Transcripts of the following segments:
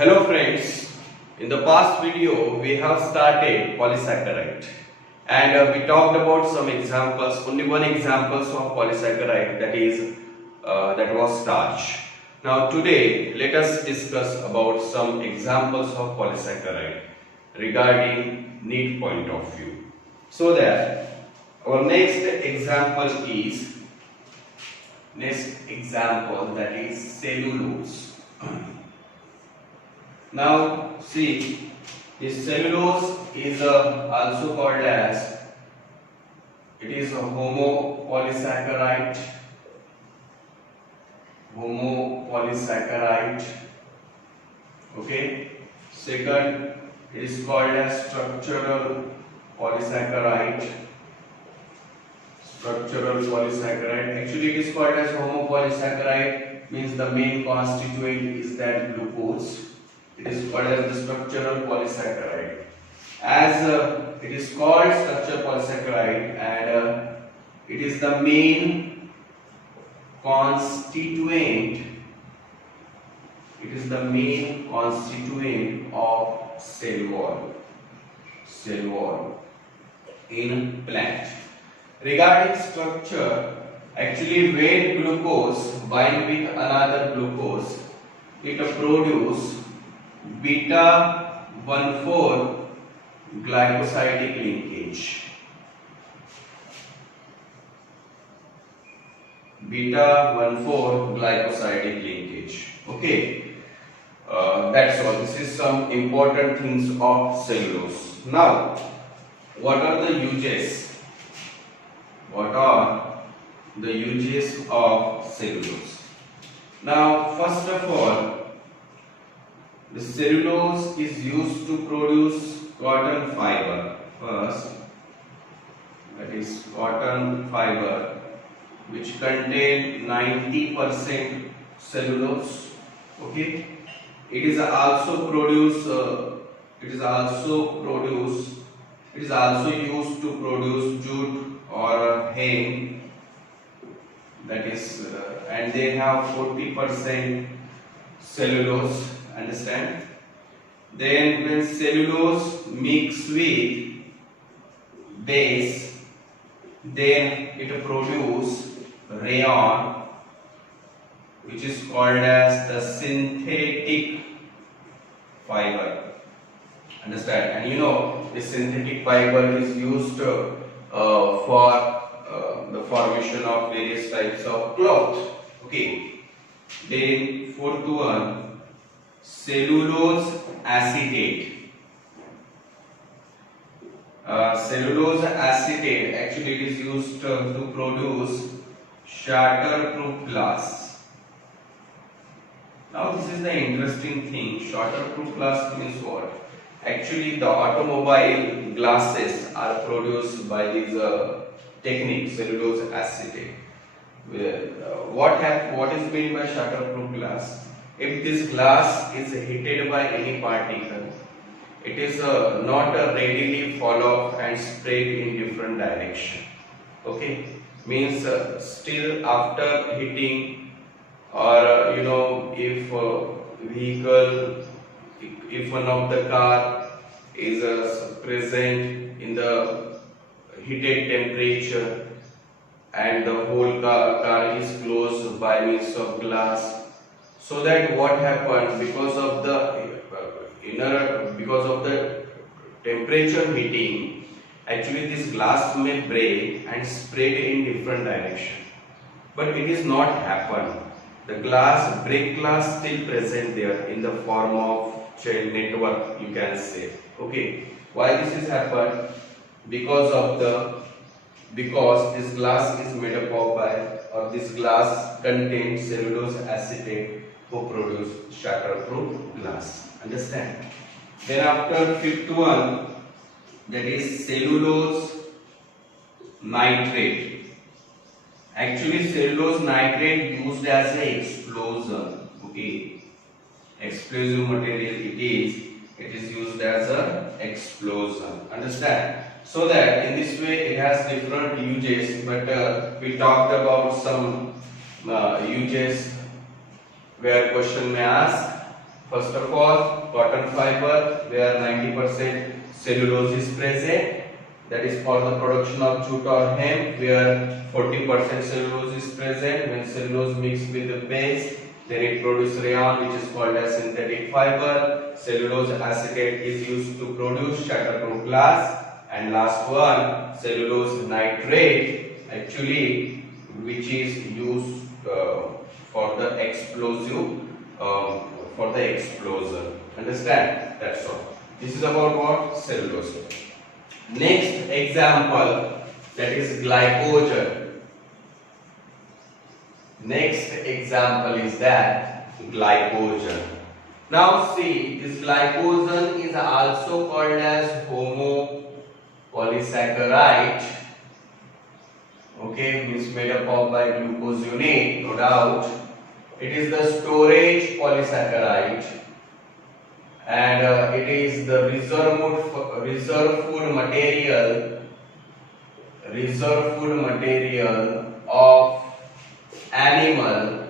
Hello friends, in the past video we have started polysaccharide and we talked about some examples, only one examples of polysaccharide that was starch. Now today let us discuss about some examples of polysaccharide regarding need point of view. So that our next example that is cellulose. Now see, this cellulose is also called as, it is a homopolysaccharide. Okay. Second, it is called as structural polysaccharide. Actually, it is called as homopolysaccharide, means the main constituent is that glucose. It is called as the structural polysaccharide. As it is called structural polysaccharide and it is the main constituent. It is the main constituent of cell wall in plant. Regarding structure, actually when glucose bind with another glucose, it produces beta 1,4 glycosidic linkage. Okay, that's all. This is some important things of cellulose. Now, what are the uses? What are the uses of cellulose? Now, first of all, the cellulose is used to produce cotton fiber. First, that is cotton fiber, which contain 90% cellulose. Okay, it is also used to produce jute or hemp. That is, and they have 40% cellulose. Understand? Then when cellulose mix with base, then it produce rayon, which is called as the synthetic fiber. Understand? And you know, the synthetic fiber is used for the formation of various types of cloth. Okay. Then fourth one, cellulose acetate. Cellulose acetate, actually it is used to produce shatterproof glass. Now this is the interesting thing. Shatterproof glass means what? Actually the automobile glasses are produced by this technique, cellulose acetate. What is meant by shatterproof glass? If this glass is heated by any particle, it is not readily fall off and spread in different direction. Okay, means still after heating, or if one of the car is present in the heated temperature and the whole car is closed by means of glass. So that what happened, because of the temperature heating, actually this glass may break and spread in different direction. But it is not happen. The break glass still present there in the form of chain network, you can say. Okay. Why this is happened? Because this glass is made up of this glass contains cellulose acetate, who produce shatterproof glass. Understand? Then after fifth one, that is cellulose nitrate. Actually cellulose nitrate used as an explosion. Okay, explosive material it is used as a explosion. Understand? So that in this way it has different uses, but we talked about some uses where question may ask First of all, cotton fiber where 90% cellulose is present, that is for the production of jute or hemp, where 40% cellulose is present. When cellulose mixed with the base, then it produces rayon, which is called as synthetic fiber. Cellulose acetate is used to produce shatterproof glass. And last one, cellulose nitrate, actually, which is used for the explosive, for the explosion. Understand? That's all. This is about what? Cellulose. Next example, that is glycogen. Next example is that glycogen. Now see, this glycogen is also called as homopolysaccharide. Okay, means made up of by glucose unit, no doubt. It is the storage polysaccharide, and it is the reserve food material of animal,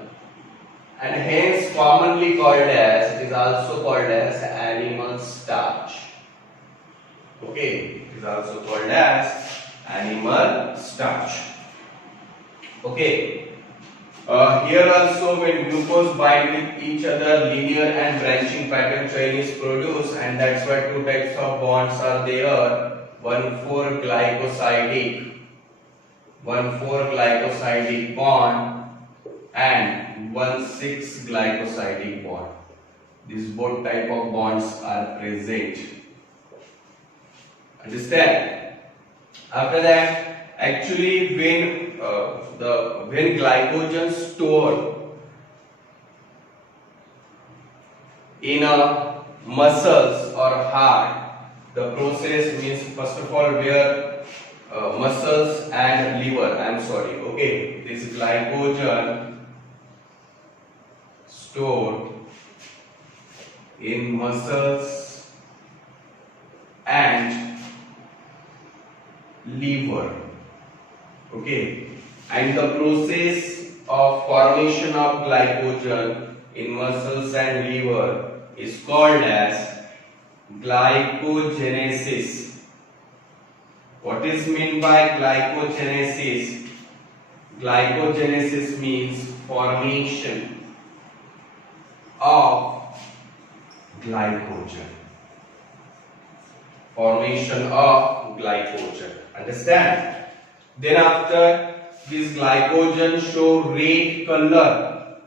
and hence commonly called as, it is also called as animal starch. Okay, it is also called as animal starch. Okay. Here also, when glucose bind with each other, linear and branching pattern chain is produced, and that's why two types of bonds are there. 1,4-glycosidic bond and 1,6-glycosidic bond. These both type of bonds are present. Understand? After that, actually, when glycogen stored in a muscles or heart, the process means, first of all, where muscles and liver, okay, this glycogen stored in muscles and liver. Okay, and the process of formation of glycogen in muscles and liver is called as glycogenesis. What is meant by glycogenesis? Glycogenesis means formation of glycogen. Formation of glycogen. Understand? Then after, this glycogen show red color,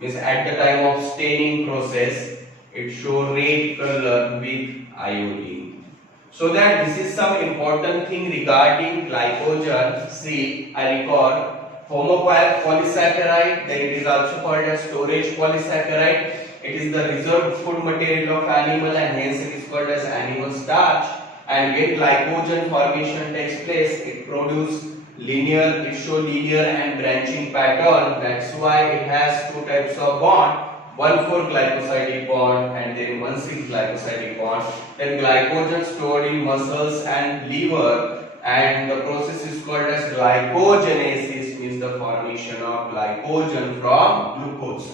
means at the time of staining process, it show red color with iodine. So that this is some important thing regarding glycogen. See, I record homopolysaccharide, then it is also called as storage polysaccharide. It is the reserved food material of animal, and hence it is called as animal starch. And when glycogen formation takes place, it produces linear, it shows linear and branching pattern. That's why it has two types of bond, 1,4-glycosidic bond and then 1,6-glycosidic bond. Then glycogen stored in muscles and liver, and the process is called as glycogenesis, means the formation of glycogen from glucose.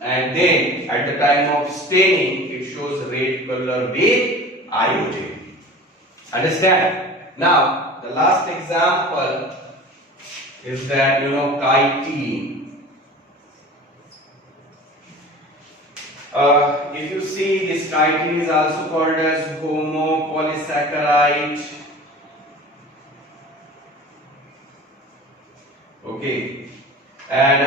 And then at the time of staining, it shows red color with iodine. Understand? Now, the last example is that, chitin. If you see, this chitin is also called as homopolysaccharide. Okay, and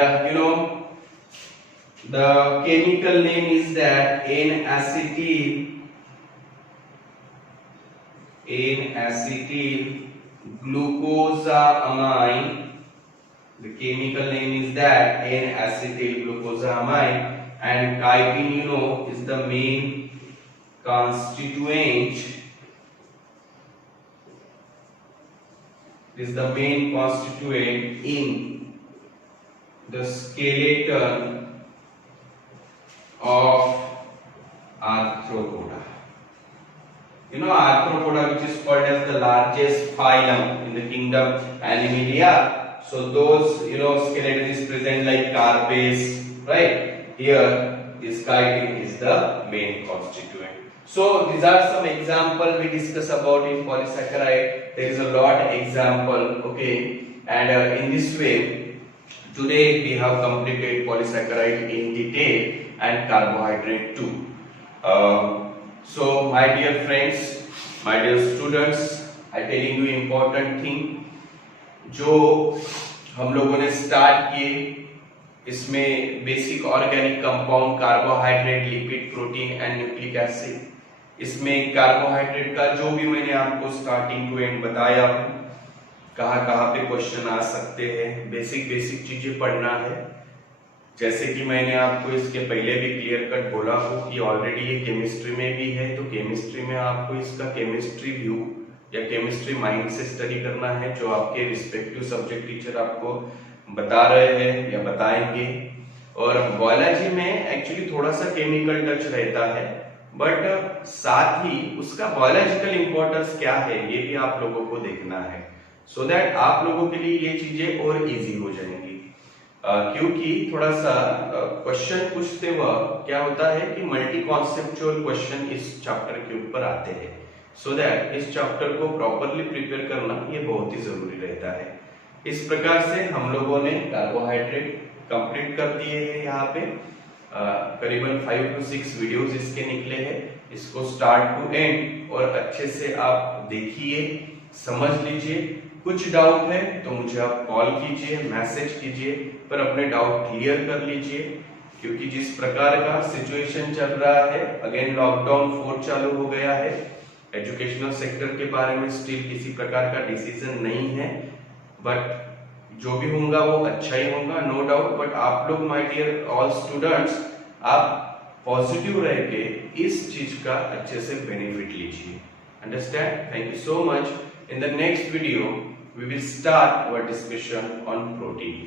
the chemical name is that N-acetyl glucosamine. The chemical name is that N-acetyl glucosamine, and chitin, is the main constituent. Is the main constituent in the skeleton of arthropoda. Arthropoda, which is called as the largest phylum in the kingdom Animalia. So those skeleton is present like carpes, right? Here this chitin is the main constituent. So these are some example we discuss about in polysaccharide. There is a lot example, okay, and in this way today we have completed polysaccharide in detail and carbohydrate too. So my dear friends, my dear students, I telling you important thing जो हम लोगों ने start किए, इसमें basic organic compound carbohydrate, lipid, protein and nucleic acid. इसमें carbohydrate का जो भी मैंने आपको स्टार्टिंग टू एंड बताया हूँ, कहाँ पे क्वेश्चन आ सकते हैं, बेसिक चीजें पढ़ना है। जैसे कि मैंने आपको इसके पहले भी क्लियर कट बोला हो कि ऑलरेडी ये केमिस्ट्री में भी है, तो केमिस्ट्री में आपको इसका केमिस्ट्री व्यू या केमिस्ट्री माइंड से स्टडी करना है, जो आपके रिस्पेक्टिव सब्जेक्ट टीचर आपको बता रहे हैं या बताएंगे। और बायोलॉजी में एक्चुअली थोड़ा सा केमिकल टच रहता है, बट साथ ही उसका बायोलॉजिकल इंपॉर्टेंस क्या है ये भी आप लोगों को देखना है, सो दैट आप लोगों के लिए ये चीजें और इजी हो जाएंगी। क्योंकि थोड़ा सा क्वेश्चन पूछते वक्त क्या होता है कि मल्टी कॉन्सेप्चुअल क्वेश्चन इस चैप्टर के ऊपर आते हैं, सो दैट इस चैप्टर को प्रॉपरली प्रिपेयर करना ये बहुत ही जरूरी रहता है। इस प्रकार से हम लोगों ने कार्बोहाइड्रेट कंप्लीट कर दिए हैं। यहाँ पे करीबन 5 to 6 वीडियोस इसके निकले हैं। इसको स्टार्ट टू एंड और अच्छे से आप देखिए, समझ लीजिए। कुछ डाउट है तो मुझे आप कॉल कीजिए, मैसेज कीजिए, पर अपने डाउट क्लियर कर लीजिए। क्योंकि जिस प्रकार का सिचुएशन चल रहा है, अगेन लॉकडाउन 4 चालू हो गया है, एजुकेशनल सेक्टर के बारे में स्टिल किसी प्रकार का डिसीजन नहीं है, बट जो भी होगा वो अच्छा ही होगा, नो डाउट। बट आप लोग माय डियर ऑल स्टूडेंट्स, आप पॉजिटिव रह के इस चीज का अच्छे से बेनिफिट लीजिए। Understand? Thank you so much. In the next video, we will start our discussion on protein.